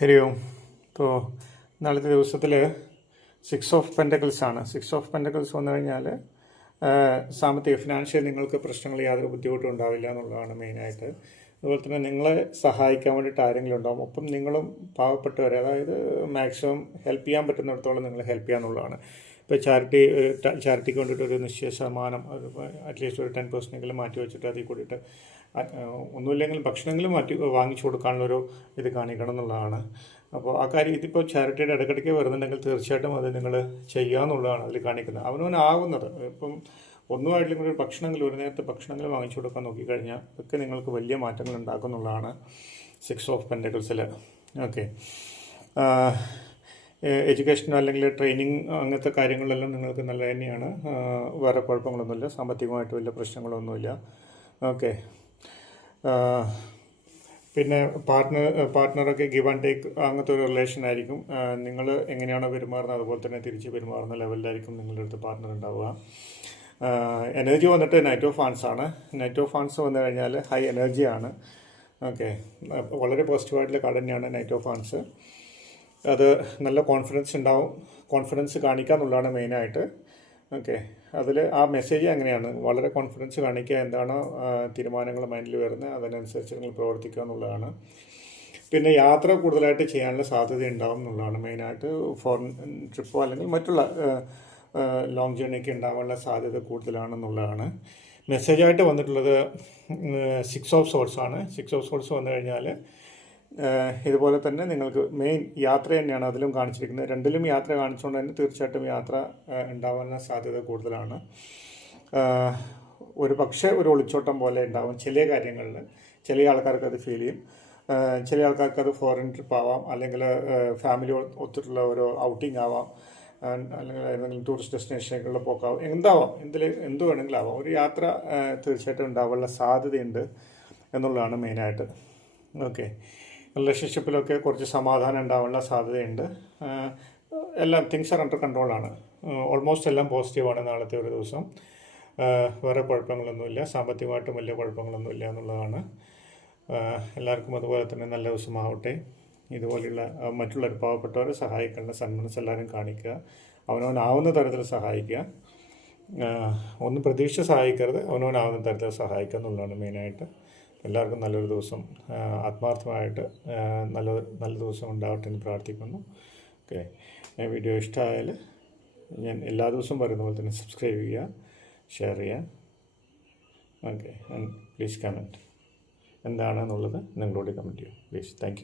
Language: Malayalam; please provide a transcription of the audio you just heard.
ഹരി ഓം. ഇപ്പോൾ നാളത്തെ ദിവസത്തിൽ സിക്സ് ഓഫ് പെന്റക്കിൾസ് ആണ്. സിക്സ് ഓഫ് പെന്റക്കിൾസ് വന്നു കഴിഞ്ഞാൽ സാമ്പത്തിക ഫിനാൻഷ്യൽ നിങ്ങൾക്ക് പ്രശ്നങ്ങൾ യാതൊരു ബുദ്ധിമുട്ടും ഉണ്ടാവില്ല എന്നുള്ളതാണ് മെയിനായിട്ട് അതുപോലെ തന്നെ നിങ്ങളെ സഹായിക്കാൻ വേണ്ടിയിട്ട് ആരെങ്കിലും ഉണ്ടാവും ഒപ്പം നിങ്ങളും പാവപ്പെട്ടവരെ അതായത് മാക്സിമം ഹെൽപ്പ് ചെയ്യാൻ പറ്റുന്നിടത്തോളം നിങ്ങൾ ഹെൽപ്പ് ചെയ്യാന്നുള്ളതാണ്. ഇപ്പോൾ ചാരിറ്റി ചാരിറ്റിക്ക് വേണ്ടിയിട്ട് ഒരു നിശ്ചയ ശതമാനം അറ്റ്ലീസ്റ്റ് ഒരു ടെൻ പെർസെന്റെങ്കിലും മാറ്റി വെച്ചിട്ട് അതിൽ കൂടിയിട്ട് ഒന്നുമില്ലെങ്കിൽ ഭക്ഷണമെങ്കിലും മാറ്റി വാങ്ങിച്ചു കൊടുക്കാനുള്ളൊരു ഇത് കാണിക്കണം എന്നുള്ളതാണ്. അപ്പോൾ ആ കാര്യം ഇതിപ്പോൾ ചാരിറ്റിയുടെ ഇടയ്ക്കിടയ്ക്ക് വരുന്നുണ്ടെങ്കിൽ തീർച്ചയായിട്ടും അത് നിങ്ങൾ ചെയ്യാമെന്നുള്ളതാണ് അതിൽ കാണിക്കുന്നത്. അവനവനാവുന്നത് ഇപ്പം ഒന്നുമായിട്ടില്ലെങ്കിൽ ഒരു ഭക്ഷണങ്ങൾ ഒരു നേരത്തെ ഭക്ഷണങ്ങൾ വാങ്ങിച്ചു കൊടുക്കാൻ നോക്കിക്കഴിഞ്ഞാൽ ഒക്കെ നിങ്ങൾക്ക് വലിയ മാറ്റങ്ങൾ ഉണ്ടാക്കുന്നുള്ളതാണ് സിക്സ് ഓഫ് പെന്റക്കിൾസിൽ ഓക്കെ എഡ്യൂക്കേഷൻ അല്ലെങ്കിൽ ട്രെയിനിങ് അങ്ങനത്തെ കാര്യങ്ങളെല്ലാം നിങ്ങൾക്ക് നല്ല തന്നെയാണ്. വേറെ കുഴപ്പങ്ങളൊന്നുമില്ല. സാമ്പത്തികമായിട്ട് വലിയ പ്രശ്നങ്ങളൊന്നുമില്ല. ഓക്കെ. പിന്നെ പാർട്ട്ണർ പാർട്ട്ണറൊക്കെ ഗിവ് ആൻഡ് ടേക്ക് അങ്ങനത്തെ ഒരു റിലേഷൻ ആയിരിക്കും. നിങ്ങൾ എങ്ങനെയാണോ പെരുമാറുന്നത് അതുപോലെ തന്നെ തിരിച്ച് പെരുമാറുന്ന ലെവലിലായിരിക്കും നിങ്ങളുടെ അടുത്ത് പാർട്ട്ണർ ഉണ്ടാവുക. എനർജി വന്നിട്ട് നൈറ്റ് ഓഫ് ഫാൻസ് ആണ്. നൈറ്റ് ഓഫ് ഫാൻസ് വന്നു കഴിഞ്ഞാൽ ഹൈ എനർജിയാണ്. ഓക്കെ. വളരെ പോസിറ്റീവായിട്ടുള്ള കാർഡ് തന്നെയാണ് നൈറ്റ് ഓഫ് ഫാൻസ്. അത് നല്ല കോൺഫിഡൻസ് ഉണ്ടാവും. കോൺഫിഡൻസ് കാണിക്കുക എന്നുള്ളതാണ് മെയിനായിട്ട് ഓക്കെ അതിൽ ആ മെസ്സേജ് അങ്ങനെയാണ് വളരെ കോൺഫിഡൻസ് കാണിക്കുക എന്താണോ തീരുമാനങ്ങൾ മൈൻഡിൽ വരുന്നത്. അതിനനുസരിച്ച് നിങ്ങൾ പ്രവർത്തിക്കുക എന്നുള്ളതാണ്. പിന്നെ യാത്ര കൂടുതലായിട്ട് ചെയ്യാനുള്ള സാധ്യത ഉണ്ടാവും എന്നുള്ളതാണ് മെയിനായിട്ട് ഫോറിൻ ട്രിപ്പോ അല്ലെങ്കിൽ മറ്റുള്ള ലോങ് ജേണിയൊക്കെ ഉണ്ടാവാനുള്ള സാധ്യത കൂടുതലാണെന്നുള്ളതാണ്. മെസ്സേജായിട്ട് വന്നിട്ടുള്ളത് സിക്സ് ഓഫ് സോൾസ് ആണ്. സിക്സ് ഓഫ് സോൾസ് വന്നു കഴിഞ്ഞാൽ ഇതുപോലെ തന്നെ നിങ്ങൾക്ക് മെയിൻ യാത്ര തന്നെയാണ് അതിലും കാണിച്ചിരിക്കുന്നത്. രണ്ടിലും യാത്ര കാണിച്ചുകൊണ്ട് തന്നെ തീർച്ചയായിട്ടും യാത്ര ഉണ്ടാവാനുള്ള സാധ്യത കൂടുതലാണ്. ഒരു പക്ഷേ ഒരു ഒളിച്ചോട്ടം പോലെ ഉണ്ടാവും ചില കാര്യങ്ങളിൽ. ചില ആൾക്കാർക്ക് അത് ഫീൽ ചെയ്യും. ചില ആൾക്കാർക്ക് അത് ഫോറിൻ ട്രിപ്പ് ആവാം. അല്ലെങ്കിൽ ഫാമിലി ഒത്തിട്ടുള്ള ഒരു ഔട്ടിംഗ് ആവാം. അല്ലെങ്കിൽ ഏതെങ്കിലും ടൂറിസ്റ്റ് ഡെസ്റ്റിനേഷനുകളിൽ പോക്കാവും. എന്താവാം? എന്തിൽ എന്ത് വേണമെങ്കിലും ആവാം ഒരു യാത്ര തീർച്ചയായിട്ടും ഉണ്ടാവാനുള്ള സാധ്യതയുണ്ട് എന്നുള്ളതാണ് മെയിനായിട്ട് ഓക്കെ റിലേഷൻഷിപ്പിലൊക്കെ കുറച്ച് സമാധാനം ഉണ്ടാവാനുള്ള സാധ്യതയുണ്ട്. എല്ലാം തിങ്സ് ആർ അണ്ടർ കൺട്രോളാണ് ഓൾമോസ്റ്റ് എല്ലാം പോസിറ്റീവാണ് നാളത്തെ ഒരു ദിവസം. വേറെ കുഴപ്പങ്ങളൊന്നുമില്ല. സാമ്പത്തികമായിട്ടും വലിയ കുഴപ്പങ്ങളൊന്നുമില്ല എന്നുള്ളതാണ്. എല്ലാവർക്കും അതുപോലെ തന്നെ നല്ല ദിവസമാവട്ടെ. ഇതുപോലെയുള്ള മറ്റുള്ളവർ മറ്റുള്ള പാവപ്പെട്ടവരെ സഹായിക്കേണ്ട സന്മനസ് എല്ലാവരും കാണിക്കുക. അവനവനാവുന്ന തരത്തിൽ സഹായിക്കുക. ഒന്നും പ്രതീക്ഷ സഹായിക്കരുത്. അവനവനാവുന്ന തരത്തിൽ സഹായിക്കുക എന്നുള്ളതാണ് മെയിനായിട്ട് എല്ലാവർക്കും നല്ലൊരു ദിവസം ആത്മാർത്ഥമായിട്ട് നല്ല നല്ല ദിവസം ഉണ്ടാവട്ടെ എന്ന് പ്രാർത്ഥിക്കുന്നു. ഓക്കെ. വീഡിയോ ഇഷ്ടമായാൽ ഞാൻ എല്ലാ ദിവസവും പറയുന്ന പോലെ തന്നെ സബ്സ്ക്രൈബ് ചെയ്യുക ഷെയർ ചെയ്യുക. ഓക്കെ. പ്ലീസ് കമന്റ് എന്താണെന്നുള്ളത് നിങ്ങളോട് കമന്റ് ചെയ്യും പ്ലീസ് താങ്ക്